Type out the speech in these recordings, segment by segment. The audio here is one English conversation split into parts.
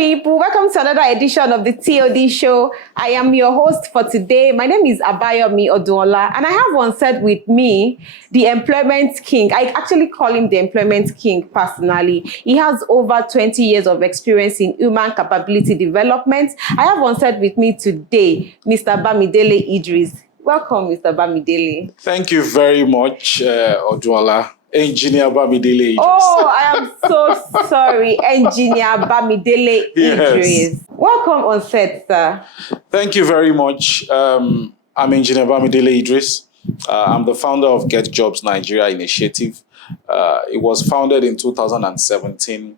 people, welcome to another edition of the TOD show. I am your host for today. My name is Abayomi Oduola, and I have on set with me the employment king. I actually call him the employment king personally. He has over 20 years of experience in human capability development. I have on set with me today Mr. Bamidele Idris. Welcome, Mr. Bamidele. Thank you very much, Oduola. Engineer Bamidele Idris. Oh, I am so sorry, Engineer Bamidele Idris. Yes. Welcome on set, sir. Thank you very much. I'm Engineer Bamidele Idris. I'm the founder of Getjobs Nigeria initiative. It was founded in 2017,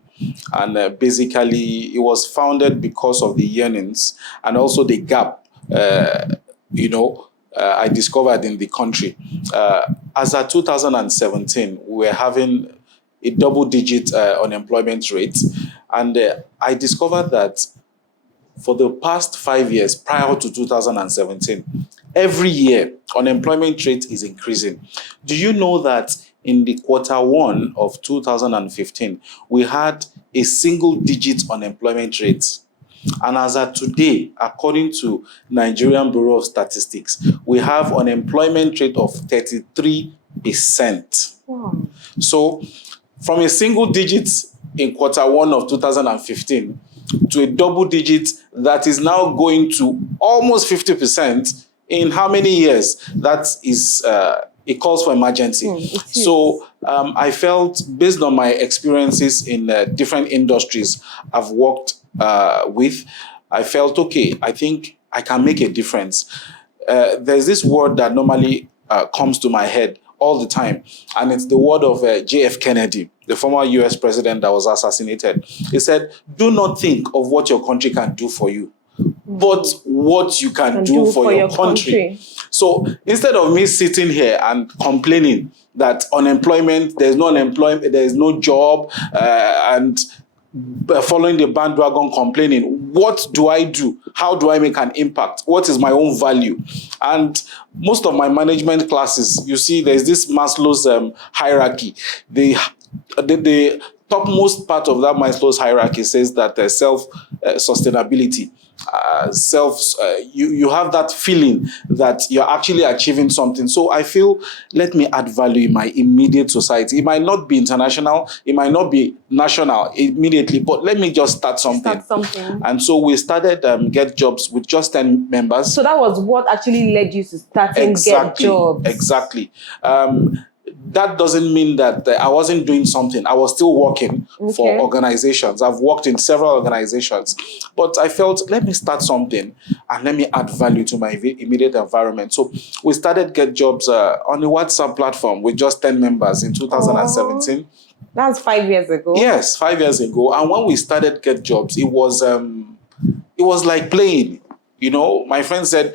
and basically it was founded because of the yearnings and also the gap, I discovered in the country. As of 2017, we were having a double-digit unemployment rate, and I discovered that for the past 5 years, prior to 2017, every year, unemployment rate is increasing. Do you know that in the Q1 of 2015, we had a single-digit unemployment rate? And as of today, according to Nigerian Bureau of Statistics, we have unemployment rate of 33%. Wow. So from a single digit in Q1 of 2015 to a double digit that is now going to almost 50% in how many years? That is it calls for emergency. So I felt, based on my experiences in different industries I've worked with, I felt, okay, I think I can make a difference. There's this word that normally comes to my head all the time, and it's the word of J.F. Kennedy, the former US president that was assassinated. He said, do not think of what your country can do for you, but what you can do for your country. So instead of me sitting here and complaining that unemployment, there's no unemployment, there's no job, and following the bandwagon complaining, what do I do? How do I make an impact? What is my own value? And most of my management classes, you see, there's this Maslow's hierarchy. The topmost part of that Maslow's hierarchy says that self-sustainability, you have that feeling that you're actually achieving something. So I feel, let me add value in my immediate society. It might not be international, it might not be national immediately, but let me just start something. And so we started Getjobs with just 10 members. So that was what actually led you to starting Getjobs. Exactly. That doesn't mean that I wasn't doing something. I was still working for organizations. I've worked in several organizations. But I felt, let me start something and let me add value to my immediate environment. So we started Getjobs on a WhatsApp platform with just 10 members in 2017. That's 5 years ago. Yes, 5 years ago. And when we started Getjobs, it was like playing. You know, my friend said,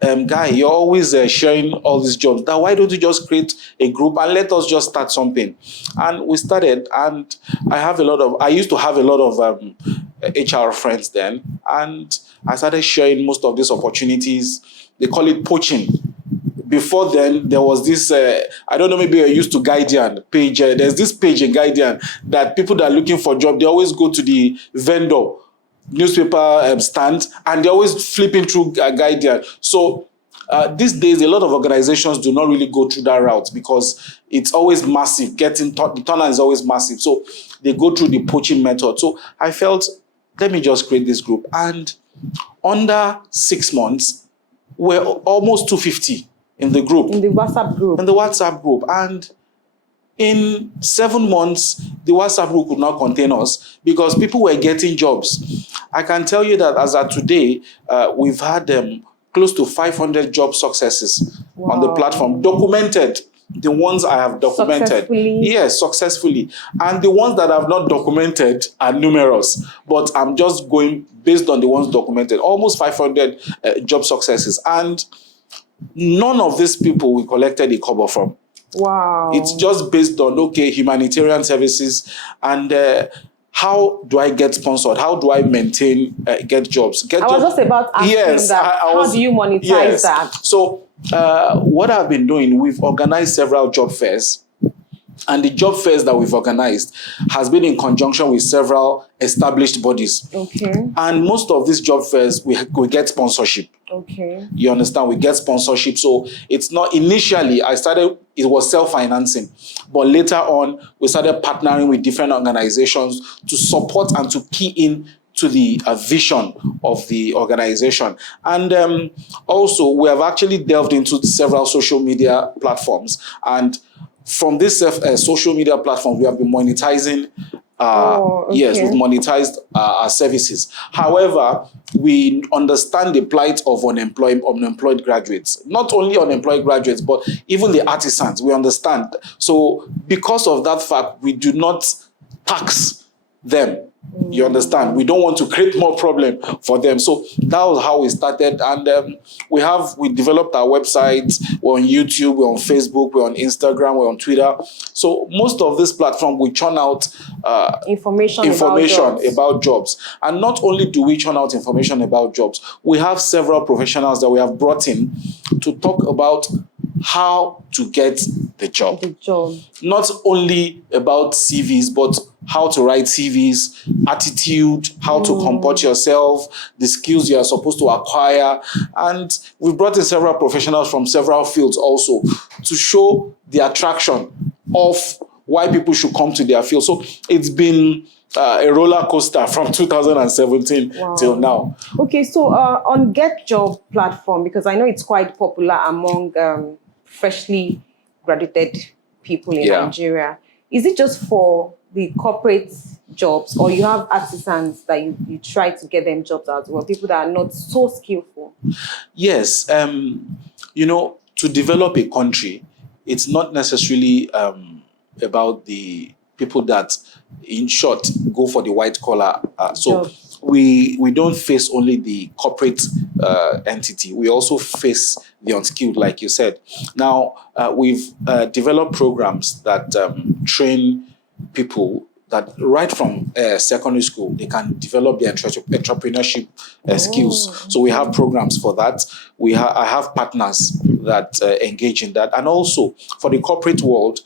Guy, you're always sharing all these jobs. Now, why don't you just create a group and let us just start something? And we started, and I used to have a lot of HR friends then, and I started sharing most of these opportunities. They call it poaching. Before then, there was this, I don't know, maybe you're used to Guardian page. There's this page in Guardian that people that are looking for a job, they always go to the vendor newspaper stand, and they're always flipping through Guardian. So these days, a lot of organizations do not really go through that route because it's always massive. The turnout is always massive. So they go through the poaching method. So I felt, let me just create this group. And under 6 months, we're almost 250 in the group. In the WhatsApp group. And in 7 months, the WhatsApp group could not contain us because people were getting jobs. I can tell you that as of today, we've had close to 500 job successes on the platform, documented. The ones I have documented. Successfully. Yes, successfully. And the ones that I have not documented are numerous. But I'm just going based on the ones documented. Almost 500 job successes. And none of these people we collected a kobo from. Wow. It's just based on, humanitarian services and how do I get sponsored? How do I maintain Getjobs? I was just about asking that. How do you monetize that? So what I've been doing, we've organized several job fairs. And the job fairs that we've organized has been in conjunction with several established bodies. Okay. And most of these job fairs, we get sponsorship. Okay. You understand? We get sponsorship. So it's not initially, it was self-financing. But later on, we started partnering with different organizations to support and to key in to the vision of the organization. And also, we have actually delved into several social media platforms. And from this social media platform, we have been monetizing. Yes, we've monetized our services. However, we understand the plight of unemployed graduates. Not only unemployed graduates, but even the artisans. We understand. So, because of that fact, we do not tax them. You understand? We don't want to create more problem for them. So that was how we started. And we developed our website. We're on YouTube, we're on Facebook, we're on Instagram, we're on Twitter. So most of this platform, we churn out information about jobs. And not only do we churn out information about jobs, we have several professionals that we have brought in to talk about how to get the job. Not only about CVs, but how to write CVs, attitude, how to comport yourself, the skills you are supposed to acquire. And we've brought in several professionals from several fields also to show the attraction of why people should come to their field. So it's been a roller coaster from 2017 till now. Okay, so on Getjob platform, because I know it's quite popular among freshly graduated people in Nigeria, is it just for the corporate jobs, or you have artisans that you try to get them jobs as well, people that are not so skillful? Yes, to develop a country, it's not necessarily about the people that, in short, go for the white collar. So we don't face only the corporate entity. We also face the unskilled, like you said. Now, we've developed programs that train people that right from secondary school, they can develop their entrepreneurship skills. So we have programs for that. I have partners that engage in that. And also for the corporate world,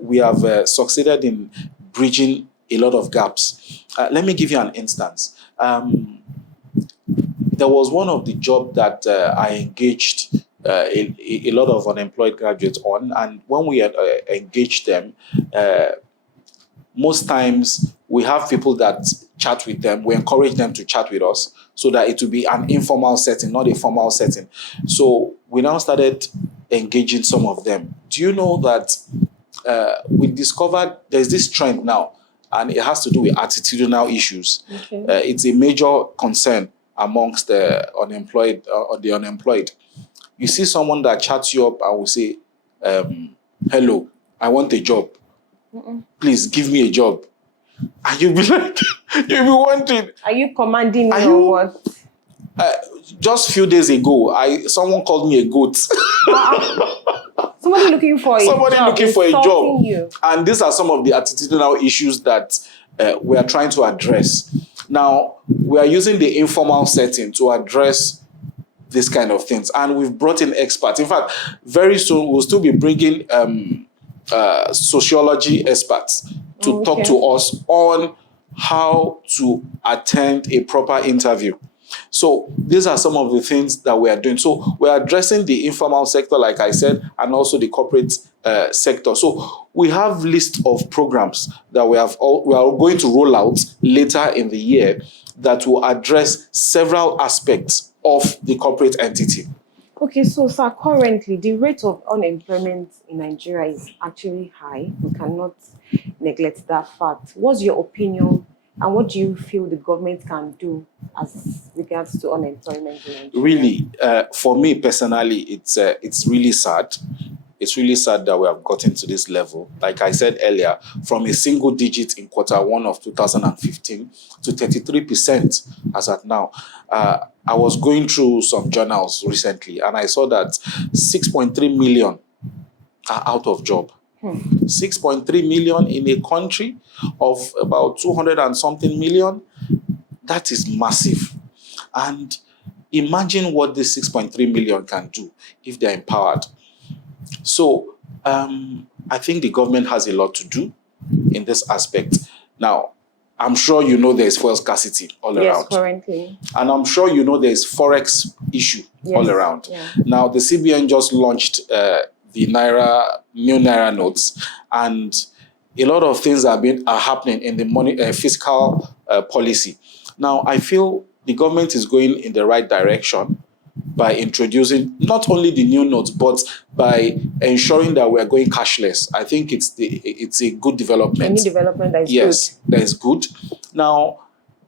we have succeeded in bridging a lot of gaps. Let me give you an instance. There was one of the jobs that I engaged a lot of unemployed graduates on. And when we engaged them, most times we have people that chat with them. We encourage them to chat with us so that it will be an informal setting, not a formal setting. So we now started engaging some of them. Do you know that we discovered there's this trend now, and it has to do with attitudinal issues. It's a major concern amongst the unemployed. You see someone that chats you up and will say, hello, I want a job. Please give me a job. And you'll be like, you'll be wondering, are you commanding me or what? Just a few days ago, someone called me a goat. Somebody looking for a job. You. And these are some of the attitudinal issues that we are trying to address. Now, we are using the informal setting to address this kind of things. And we've brought in experts. In fact, very soon we'll still be bringing sociology experts to talk to us on how to attend a proper interview. So these are some of the things that we are doing. So we're addressing the informal sector, like I said, and also the corporate sector. So we have list of programs that we are going to roll out later in the year that will address several aspects of the corporate entity. Okay, so sir, currently the rate of unemployment in Nigeria is actually high. We cannot neglect that fact. What's your opinion, and what do you feel the government can do as regards to unemployment in Nigeria? Really, for me personally, it's really sad. It's really sad that we have gotten to this level. Like I said earlier, from a single digit in Q1 of 2015 to 33% as at now. I was going through some journals recently, and I saw that 6.3 million are out of job. 6.3 million in a country of about 200 and something million. That is massive. And imagine what this 6.3 million can do if they're empowered. So I think the government has a lot to do in this aspect. Now, I'm sure you know there's fuel scarcity all around. Yes, currently. And I'm sure you know there's forex issue all around. Yeah. Now, the CBN just launched the new Naira notes, and a lot of things are happening in the money fiscal policy. Now, I feel the government is going in the right direction by introducing not only the new notes, but by ensuring that we are going cashless. I think it's a good development. Any development that is good. Yes, that is good. Now,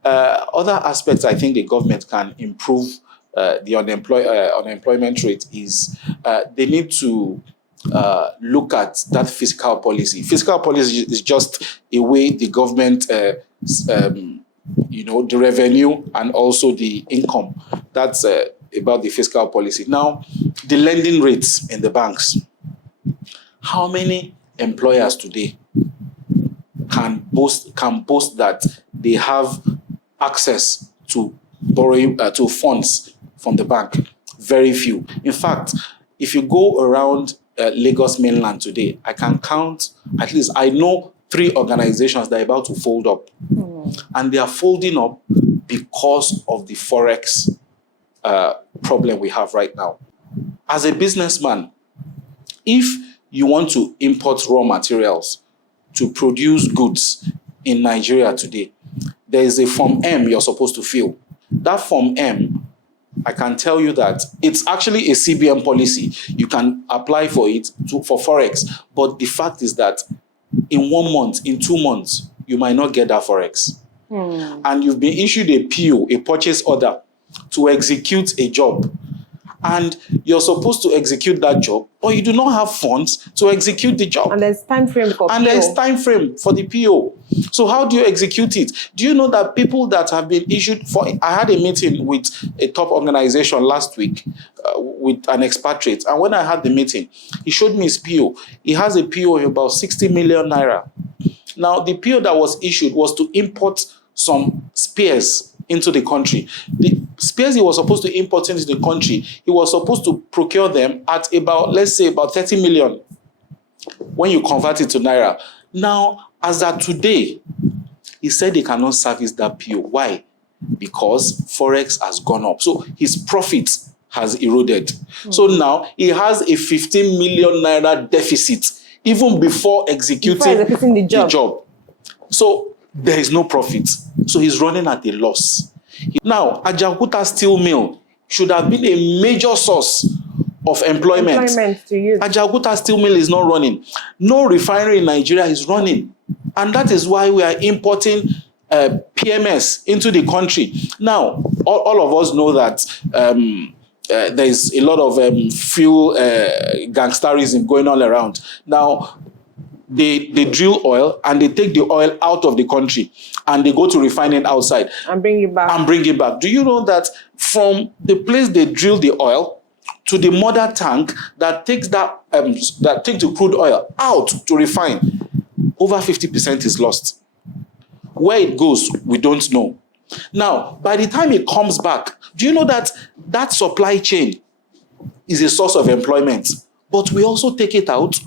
other aspects I think the government can improve the unemployment rate is they need to look at that fiscal policy. Fiscal policy is just a way the government, the revenue and also the income. That's about the fiscal policy. Now, the lending rates in the banks. How many employers today can boast that they have access to borrowing to funds from the bank? Very few. In fact, if you go around Lagos mainland today, I can count, at least I know 3 organizations that are about to fold up. And they are folding up because of the forex problem we have right now. As a businessman, if you want to import raw materials to produce goods in Nigeria today, there is a Form M you're supposed to fill. That Form M, I can tell you that it's actually a CBN policy. You can apply for it for Forex. But the fact is that in 1 month, in 2 months, you might not get that Forex. And you've been issued a PO, a purchase order, to execute a job. And you're supposed to execute that job, but you do not have funds to execute the job. And there's time frame for And PO. there's time frame for the PO. So how do you execute it? Do you know that people that have been issued for... I had a meeting with a top organization last week with an expatriate. And when I had the meeting, he showed me his PO. He has a PO of about 60 million naira. Now, the PO that was issued was to import some spares into the country. The spares he was supposed to import into the country, he was supposed to procure them at about, let's say, about 30 million when you convert it to naira. Now, as at today, he said he cannot service that PO. Why? Because forex has gone up. So his profit has eroded. So now he has a 15 million naira deficit even before executing the job. So there is no profit. So he's running at a loss. Now, Ajaokuta steel mill should have been a major source of employment. Ajaokuta steel mill is not running. No refinery in Nigeria is running. And that is why we are importing PMS into the country. Now, all of us know that there is a lot of fuel gangsterism going on around. Now, they drill oil and they take the oil out of the country and they go to refining outside. And bring it back. Do you know that from the place they drill the oil to the mother tank that takes that takes the crude oil out to refine, over 50% is lost. Where it goes, we don't know. Now, by the time it comes back, do you know that that supply chain is a source of employment? But we also take it out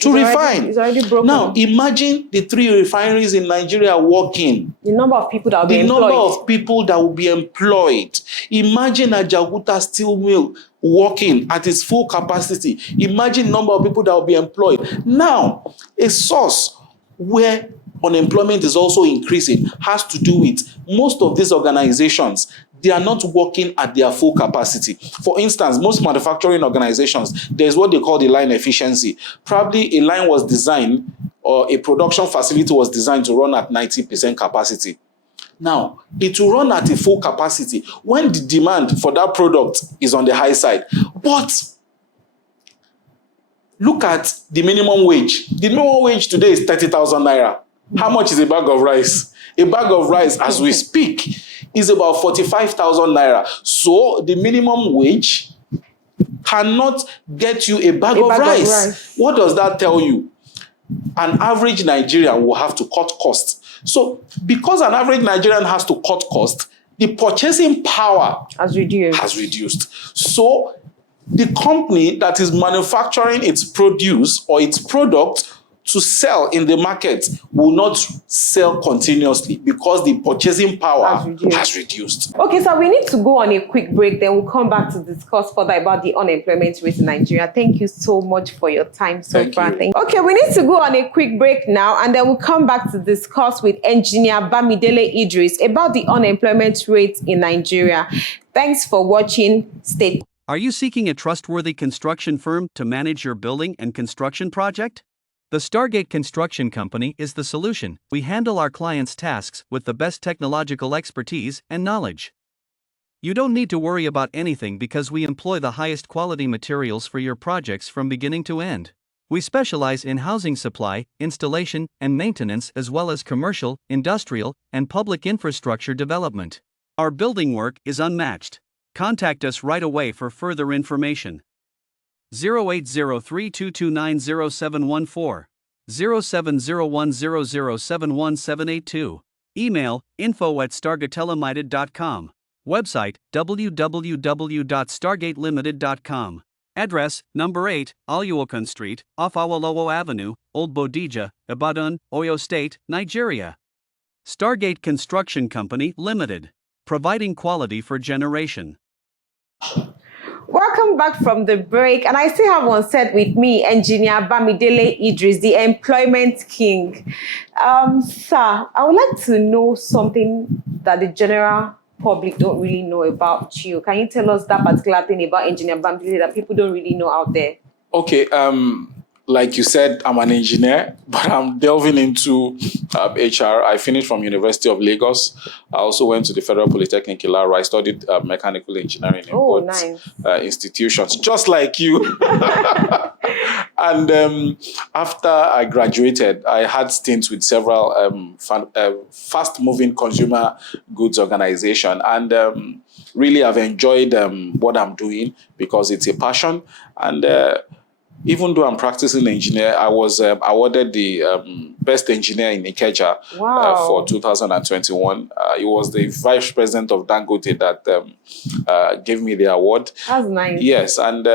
to refine. It's already broken. Now, imagine the 3 refineries in Nigeria working. The number of people that will be employed. The number of people that will be employed. Imagine Ajaokuta steel mill working at its full capacity. Imagine the number of people that will be employed. Now, a source where unemployment is also increasing has to do with most of these organizations. They are not working at their full capacity. For instance, most manufacturing organizations, there's what they call the line efficiency. Probably a line was designed or a production facility was designed to run at 90% capacity. Now, it will run at a full capacity when the demand for that product is on the high side. But look at the minimum wage. The minimum wage today is 30,000 naira. How much is a bag of rice? A bag of rice, as we speak, is about 45,000 naira. So the minimum wage cannot get you a bag of rice. What does that tell you? An average Nigerian will have to cut costs. So because an average Nigerian has to cut costs, the purchasing power has reduced. So the company that is manufacturing its produce or its product to sell in the market will not sell continuously because the purchasing power has reduced. Okay, so we need to go on a quick break, then we'll come back to discuss further about the unemployment rate in Nigeria. Thank you so much for your time so far. Okay, we need to go on a quick break now, and then we'll come back to discuss with engineer Bamidele Idris about the unemployment rate in Nigeria. Thanks for watching. Stay. Are you seeking a trustworthy construction firm to manage your building and construction project? The Stargate Construction Company is the solution. We handle our clients' tasks with the best technological expertise and knowledge. You don't need to worry about anything because we employ the highest quality materials for your projects from beginning to end. We specialize in housing supply, installation, and maintenance as well as commercial, industrial, and public infrastructure development. Our building work is unmatched. Contact us right away for further information. 080322907140, 0701007178. Email info@stargatelemided.com. Website www.stargatelimited.com. Address number 8, Oluokun Street, off Awolowo Avenue, Old Bodija, Ibadan, Oyo State, Nigeria. Stargate Construction Company Limited. Providing quality for generation. Welcome back from the break, and I still have on set with me, engineer Bamidele Idris, the employment king. Sir, I would like to know something that the general public don't really know about you. Can you tell us that particular thing about engineer Bamidele that people don't really know out there? Okay, like you said, I'm an engineer, but I'm delving into HR. I finished from University of Lagos. I also went to the Federal Polytechnic Ilara. I studied mechanical engineering in both institutions, just like you. And after I graduated, I had stints with several fast-moving consumer goods organizations. And really, I've enjoyed what I'm doing because it's a passion. And even though I'm practicing engineer, I was awarded the best engineer in Ikeja for 2021. It was the vice president of Dangote that gave me the award. That's nice. Yes, and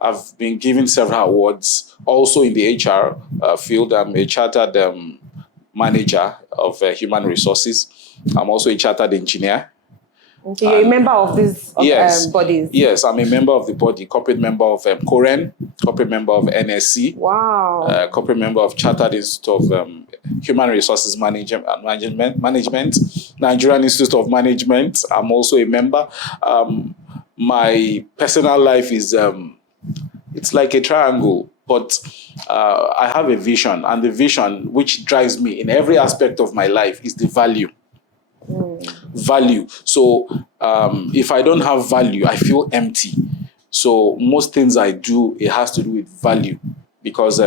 I've been given several awards also in the HR field. I'm a chartered manager of human resources. I'm also a chartered engineer. Okay, you're a member of these bodies? Yes, I'm a member of the body, corporate member of Koren, corporate member of NSC. Wow. Corporate member of Chartered Institute of Human Resources Management, Nigerian Institute of Management. I'm also a member. My personal life is, it's like a triangle, but I have a vision, and the vision which drives me in every aspect of my life is the value. Value. So if I don't have value, I feel empty. So most things I do, it has to do with value. Because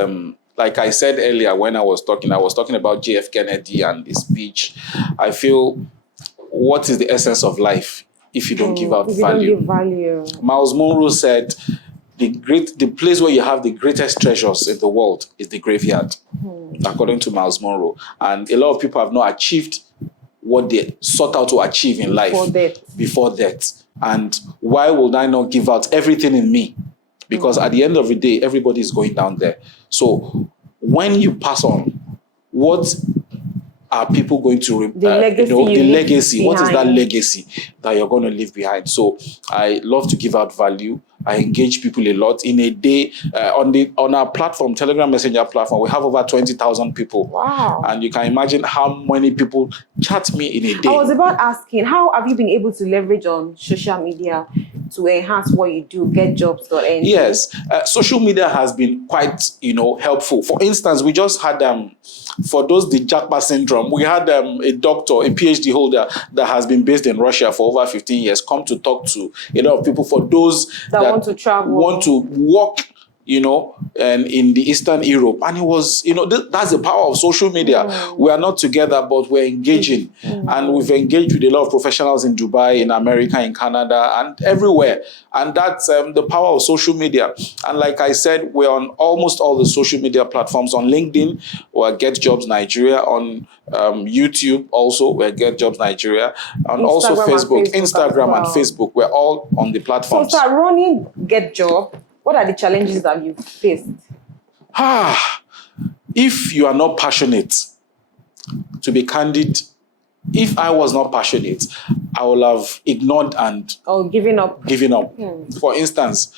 like I said earlier when I was talking about JF Kennedy and his speech. I feel, what is the essence of life if you don't give out value? Don't give value. Miles Monroe said, the place where you have the greatest treasures in the world is the graveyard, according to Miles Monroe. And a lot of people have not achieved what they sought out to achieve in life before death. And why would I not give out everything in me? Because at the end of the day, everybody is going down there. So when you pass on, what are people going to the legacy? What is that legacy that you're going to leave behind? So I love to give out value. I engage people a lot. In a day, on our platform, Telegram Messenger platform, we have over 20,000 people. Wow. And you can imagine how many people chat me in a day. I was about asking, how have you been able to leverage on social media to enhance what you do, Getjobs.ng? Yes, social media has been quite, helpful. For instance, we just had, for those the Jackpot syndrome, we had a doctor, a PhD holder that has been based in Russia for over 15 years, come to talk to a lot of people. For those that want to travel, want to work, and in the Eastern Europe. And it was, that's the power of social media. We are not together, but we're engaging. And we've engaged with a lot of professionals in Dubai, in America, in Canada, and everywhere. And that's the power of social media. And like I said, we're on almost all the social media platforms. On LinkedIn, we're Getjobs Nigeria. On YouTube, also, we're Getjobs Nigeria. And also Facebook, Instagram and Facebook. We're all on the platforms. So start running Getjob. What are the challenges that you've faced? if you are not passionate, to be candid, if I was not passionate, I would have ignored and giving up. For instance,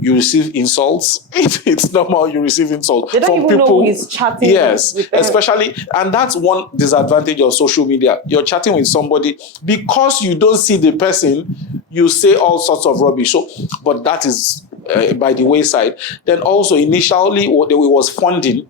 you receive insults. It's normal you receive insults They don't from even people. know who is chatting. Yes, with them. especially, and that's one disadvantage of social media. You're chatting with somebody because you don't see the person, you say all sorts of rubbish. So, but that is by the wayside. Then also initially there was funding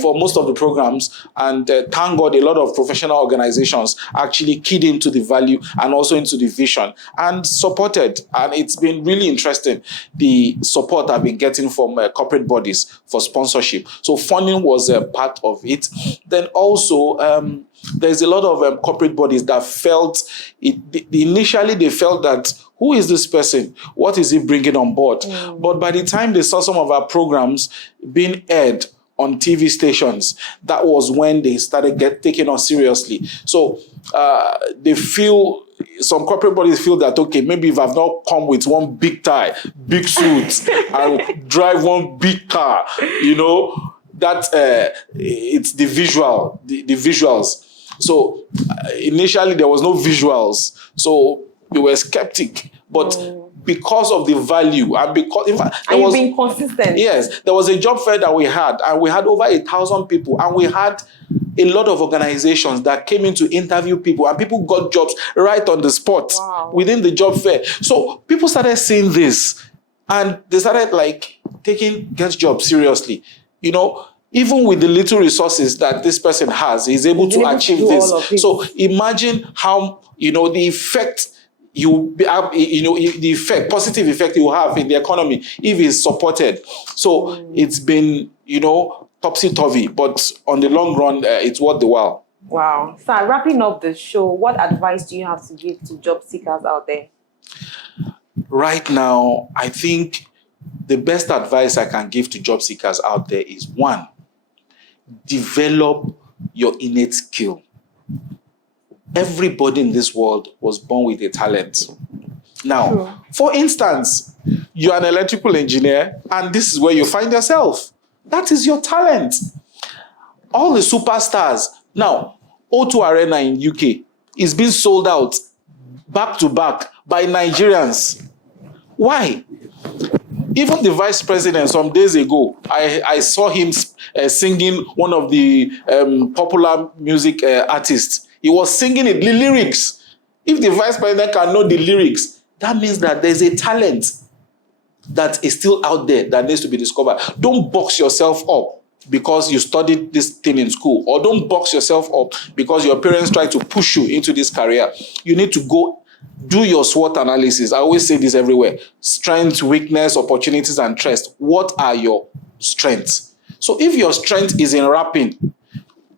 for most of the programs, and thank God a lot of professional organizations actually keyed into the value and also into the vision and supported, and it's been really interesting the support I've been getting from corporate bodies for sponsorship. So funding was a part of it. Then also there's a lot of corporate bodies that felt initially they felt that, who is this person? What is he bringing on board? But by the time they saw some of our programs being aired on TV stations, that was when they started taking us seriously. So they feel, some corporate bodies feel that, okay, maybe if I've not come with one big tie, big suit, and drive one big car, that it's the visuals. So initially there was no visuals, so they were skeptic, but because of the value and because, in fact, and you've been consistent. Yes, there was a job fair that we had, and we had over 1,000 people, and we had a lot of organizations that came in to interview people, and people got jobs right on the spot within the job fair. So people started seeing this, and they started taking Getjobs seriously. Even with the little resources that this person has, he's able to achieve this. So imagine how, the effect the positive effect you have in the economy if it's supported. So it's been, topsy-turvy, but on the long run, it's worth the while. Wow. So wrapping up the show, what advice do you have to give to job seekers out there? Right now, I think the best advice I can give to job seekers out there is, one, develop your innate skill. Everybody in this world was born with a talent. Now, for instance, you're an electrical engineer, and this is where you find yourself. That is your talent. All the superstars. Now, O2 Arena in UK is being sold out back to back by Nigerians. Why? Even the vice president some days ago, I saw him singing one of the popular music artists. He was singing it, the lyrics. If the vice president can know the lyrics, that means that there's a talent that is still out there that needs to be discovered. Don't box yourself up because you studied this thing in school, or don't box yourself up because your parents try to push you into this career. You need to go do your SWOT analysis. I always say this everywhere. Strength, weakness, opportunities, and threats. What are your strengths? So if your strength is in rapping,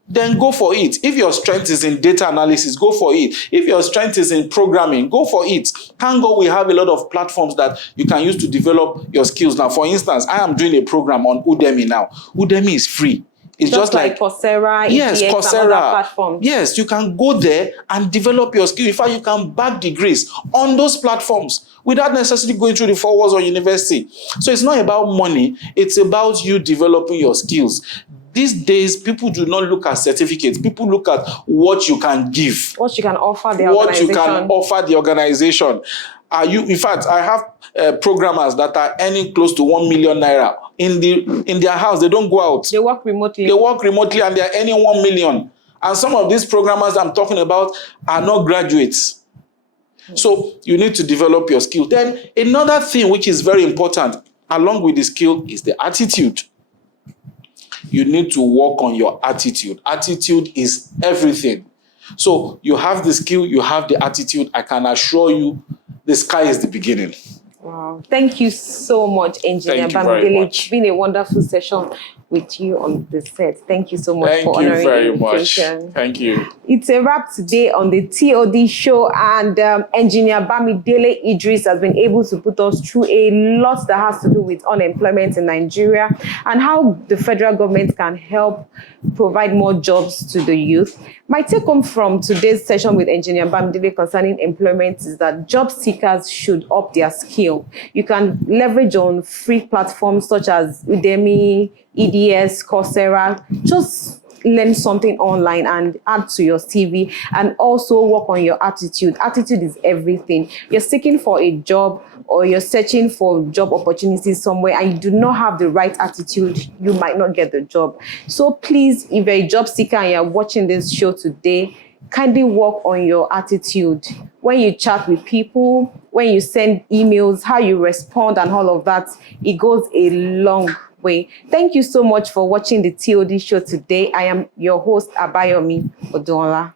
then go for it. If your strength is in data analysis, go for it. If your strength is in programming, go for it. Thank God we have a lot of platforms that you can use to develop your skills. Now, for instance, I am doing a program on Udemy now. Udemy is free. It's just like Coursera, yes, ETX, Coursera. and other platforms. Yes, you can go there and develop your skill. In fact, you can back degrees on those platforms without necessarily going through the 4 walls of university. So it's not about money. It's about you developing your skills. These days, people do not look at certificates. People look at what you can give. What you can offer the organization. What you can offer the organization. In fact, I have programmers that are earning close to 1 million naira in their house. They don't go out. They work remotely. They work remotely, and they're earning 1 million. And some of these programmers I'm talking about are not graduates. So you need to develop your skill. Then another thing which is very important along with the skill is the attitude. You need to work on your attitude. Attitude is everything. So you have the skill, you have the attitude. I can assure you the sky is the beginning. Wow. Thank you so much, Engineer Bamidele. It's been a wonderful session with you on the set. Thank you so much for honoring the invitation. Thank you. It's a wrap today on the TOD show, and Engineer Bamidele Idris has been able to put us through a lot that has to do with unemployment in Nigeria and how the federal government can help provide more jobs to the youth. My take home from today's session with Engineer Bamidele concerning employment is that job seekers should up their skill. You can leverage on free platforms such as Udemy, EDS, Coursera. Just learn something online and add to your CV, and also work on your attitude. Attitude is everything. You're seeking for a job or you're searching for job opportunities somewhere and you do not have the right attitude, you might not get the job. So please, if you're a job seeker and you're watching this show today, kindly work on your attitude. When you chat with people, when you send emails, how you respond and all of that, it goes a long way. Thank you so much for watching the TOD show today. I am your host, Abayomi Odunola.